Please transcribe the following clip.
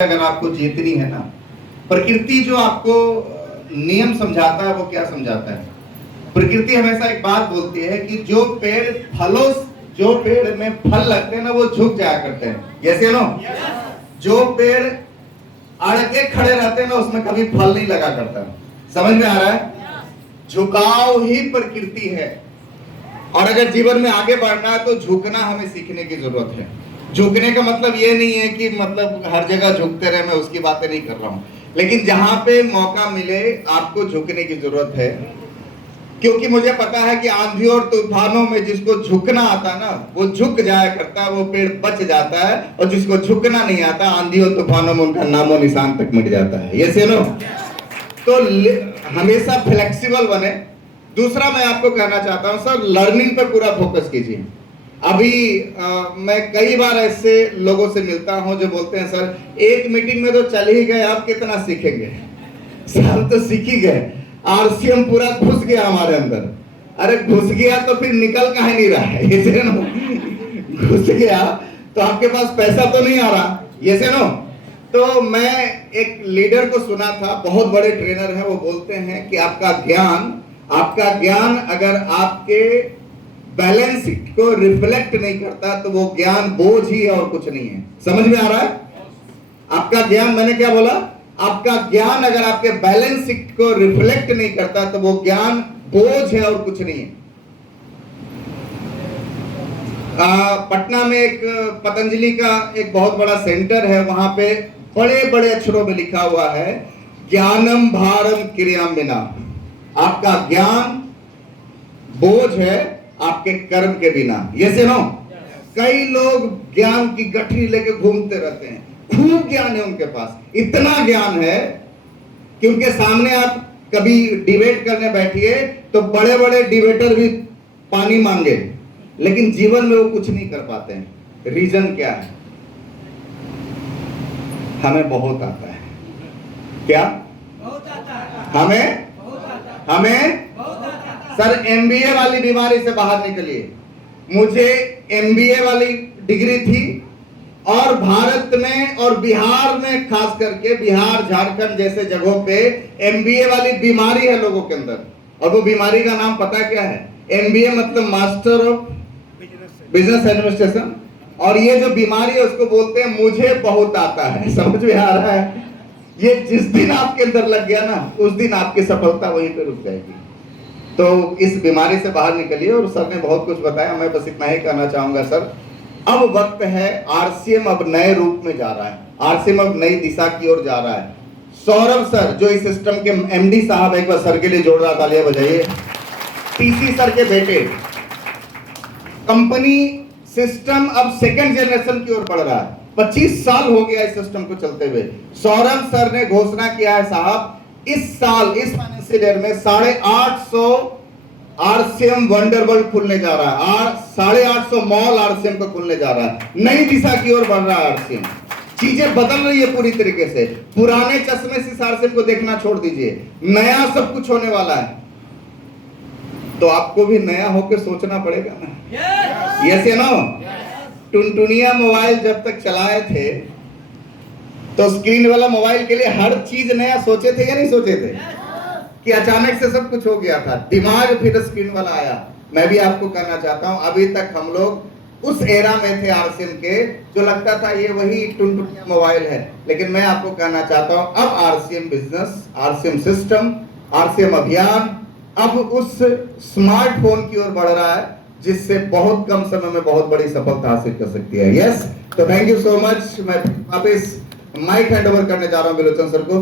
अगर आपको जीतनी है ना, प्रकृति जो आपको नियम समझाता है वो क्या समझाता है? प्रकृति हमेशा एक बात बोलती है कि जो पेड़ में फल लगते हैं ना वो झुक जाया करते हैं। जैसे नो जो पेड़ अड़ के खड़े रहते हैं ना उसमें कभी फल नहीं लगा करता। समझ में आ रहा है? झुकाव ही प्रकृति है। और अगर जीवन में आगे बढ़ना है तो झुकना हमें सीखने की जरूरत है। झुकने का मतलब ये नहीं है कि मतलब हर जगह झुकते रहे, मैं उसकी बातें नहीं कर रहा हूं, लेकिन जहां पे मौका मिले आपको झुकने की जरूरत है। क्योंकि मुझे पता है कि आंधी और तूफानों में जिसको झुकना आता है ना वो झुक जाया करता है, वो पेड़ बच जाता है, और जिसको झुकना नहीं आता आंधी और तूफानों में उनका नामो निशान तक मिट जाता है। ये सुनो, तो हमेशा फ्लेक्सिबल बने। दूसरा मैं आपको कहना चाहता हूं सर, लर्निंग पर पूरा फोकस कीजिए। अभी मैं कई बार ऐसे लोगों से मिलता हूं जो बोलते हैं सर एक मीटिंग में तो चल ही गए, आप कितना सीखेंगे? सब तो सीख ही गए, आरसीएम पूरा घुस गया हमारे अंदर। अरे घुस गया तो फिर निकल काहे नहीं रहा है? ये से नो, घुस गया तो आपके पास पैसा तो नहीं आ रहा। ये से नो, तो मैं एक लीडर को सुना था, बहुत बड़े ट्रेनर हैं, वो बोलते हैं कि आपका ज्ञान अगर आपके बैलेंस को रिफ्लेक्ट नहीं करता तो वो ज्ञान बोझ ही है और कुछ नहीं है। समझ में आ रहा है? आपका ज्ञान, मैंने क्या बोला? आपका ज्ञान अगर आपके बैलेंस को रिफ्लेक्ट नहीं करता तो वो ज्ञान बोझ है और कुछ नहीं है। पटना में एक पतंजलि का एक बहुत बड़ा सेंटर है, वहां पे बड़े बड़े अक्षरों में लिखा हुआ है ज्ञानम भारम क्रियाम बिना। आपका ज्ञान बोझ है आपके कर्म के बिना। ये से नो, कई लोग ज्ञान की गठरी लेके घूमते रहते हैं, खूब ज्ञान है उनके पास, इतना ज्ञान है कि उनके सामने आप कभी डिबेट करने बैठिए तो बड़े बड़े डिबेटर भी पानी मांगे, लेकिन जीवन में वो कुछ नहीं कर पाते हैं। रीजन क्या है? हमें बहुत आता है। क्या बहुत आता है? हमें सर एमबीए वाली बीमारी से बाहर निकलिए। मुझे एमबीए वाली डिग्री थी और भारत में और बिहार में, खास करके बिहार झारखंड जैसे जगहों पे एमबीए वाली बीमारी है लोगों के अंदर। और वो बीमारी का नाम पता क्या है? एमबीए मतलब मास्टर ऑफ बिजनेस एडमिनिस्ट्रेशन। और ये जो बीमारी है उसको बोलते हैं मुझे बहुत आता है। समझ में आ रहा है? ये जिस दिन आपके अंदर लग गया ना उस दिन आपकी सफलता वहीं पे रुक जाएगी। तो इस बीमारी से बाहर निकलिए। और सर ने बहुत कुछ बताया, मैं बस इतना ही कहना चाहूंगा सर, अब वक्त है, आरसीएम अब नए रूप में जा रहा है, आरसीएम अब नई दिशा की ओर जा रहा है। सौरभ सर जो इस सिस्टम के एमडी साहब, एक बार सर के लिए जोरदार तालियां बजाइए। पीसी सर के बेटे, कंपनी सिस्टम अब सेकंड जनरेशन की ओर बढ़ रहा है। 25 साल हो गया इस सिस्टम को चलते हुए। सौरभ सर ने घोषणा किया है साहब, इस साल इस फाइनेंशियल ईयर में 850 आरसीएम वंडरवर्ल्ड खुलने जा रहा है। 850 मॉल आरसीएम को खुलने जा रहा है। नई दिशा की ओर बढ़ रहा है आरसीएम। चीजें बदल रही है पूरी तरीके से। पुराने चश्मे से आरसीएम को देखना छोड़ दीजिए, नया सब कुछ होने वाला है। तो आपको भी नया होकर सोचना पड़ेगा ना। यस या नो? टुनटुनिया मोबाइल जब तक चलाए थे तो स्क्रीन वाला मोबाइल के लिए हर चीज नया सोचे थे या नहीं सोचे थे? कि अचानक से सब कुछ हो गया था, दिमाग फिर स्क्रीन वाला आया। मैं भी आपको कहना चाहता हूं, अभी तक हम लोग उस एरा में थे आरसीएम के जो लगता था ये वही टुनटुनिया मोबाइल है। लेकिन मैं आपको कहना चाहता हूं अब RCM business, RCM system, RCM अभियान अब उस स्मार्टफोन की ओर बढ़ रहा है जिससे बहुत कम समय में बहुत बड़ी सफलता हासिल कर सकती है। यस, तो थैंक यू सो मच। मैं वापस माइक हैंड ओवर करने जा रहा हूं बिलोचन सर को।